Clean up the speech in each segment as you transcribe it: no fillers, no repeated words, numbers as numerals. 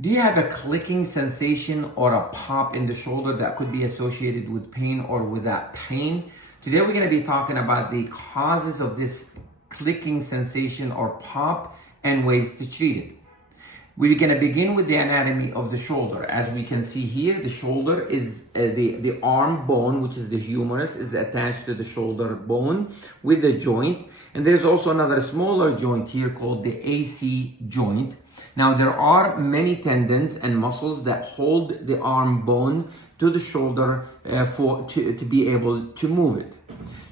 Do you have a clicking sensation or a pop in the shoulder that could be associated with pain or without pain? Today we're going to be talking about the causes of this clicking sensation or pop and ways to treat it. We're going to begin with the anatomy of the shoulder. As we can see here, the shoulder is the arm bone, which is the humerus, is attached to the shoulder bone with the joint. And there's also another smaller joint here called the AC joint. Now, there are many tendons and muscles that hold the arm bone to the shoulder to be able to move it.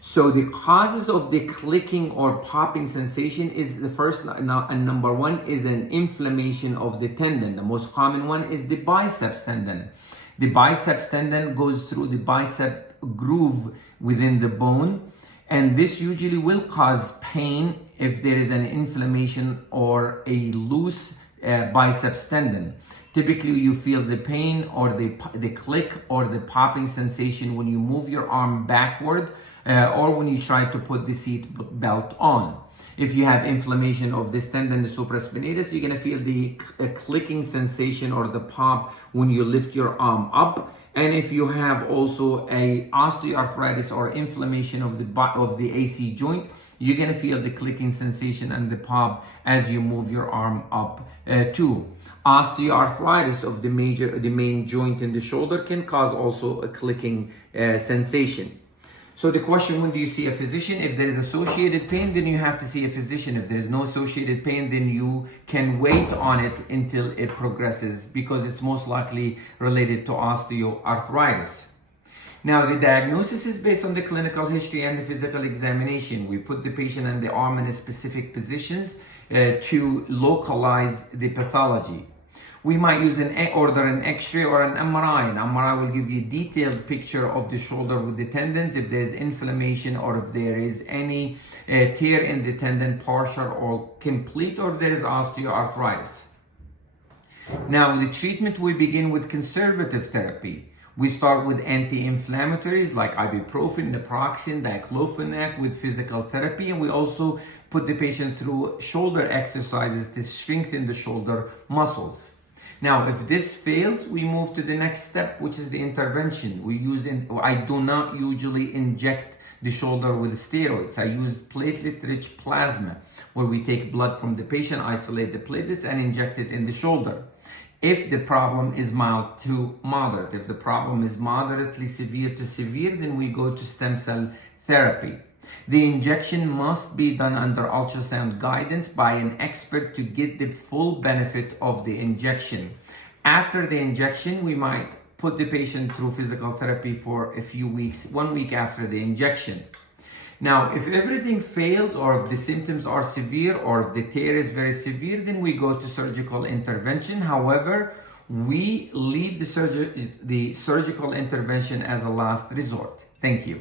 So the causes of the clicking or popping sensation is the first, and number one is an inflammation of the tendon. The most common one is the biceps tendon. The biceps tendon goes through the bicep groove within the bone, and this usually will cause pain if there is an inflammation or a loose biceps tendon. Typically, you feel the pain or the click or the popping sensation when you move your arm backward or when you try to put the seat belt on. If you have inflammation of this tendon, the supraspinatus, you're going to feel the clicking sensation or the pop when you lift your arm up. And if you have also a osteoarthritis or inflammation of the AC joint, you're going to feel the clicking sensation and the pop as you move your arm up too. Osteoarthritis of the main joint in the shoulder can cause also a clicking sensation. So the question, when do you see a physician? If there is associated pain, then you have to see a physician. If there is no associated pain, then you can wait on it until it progresses because it's most likely related to osteoarthritis. Now, the diagnosis is based on the clinical history and the physical examination. We put the patient and the arm in specific positions to localize the pathology. We might use order an X-ray or an MRI. An MRI will give you a detailed picture of the shoulder with the tendons, if there's inflammation or if there is any tear in the tendon, partial or complete, or if there is osteoarthritis. Now, the treatment, we begin with conservative therapy. We start with anti-inflammatories like ibuprofen, naproxen, diclofenac with physical therapy, and we also put the patient through shoulder exercises to strengthen the shoulder muscles. Now, if this fails, we move to the next step, which is the intervention. I do not usually inject the shoulder with steroids. I use platelet-rich plasma, where we take blood from the patient, isolate the platelets, and inject it in the shoulder. If the problem is mild to moderate, if the problem is moderately severe to severe, then we go to stem cell therapy. The injection must be done under ultrasound guidance by an expert to get the full benefit of the injection. After the injection, we might put the patient through physical therapy for a few weeks, 1 week after the injection. Now, if everything fails or if the symptoms are severe or if the tear is very severe, then we go to surgical intervention. However, we leave the surgical intervention as a last resort. Thank you.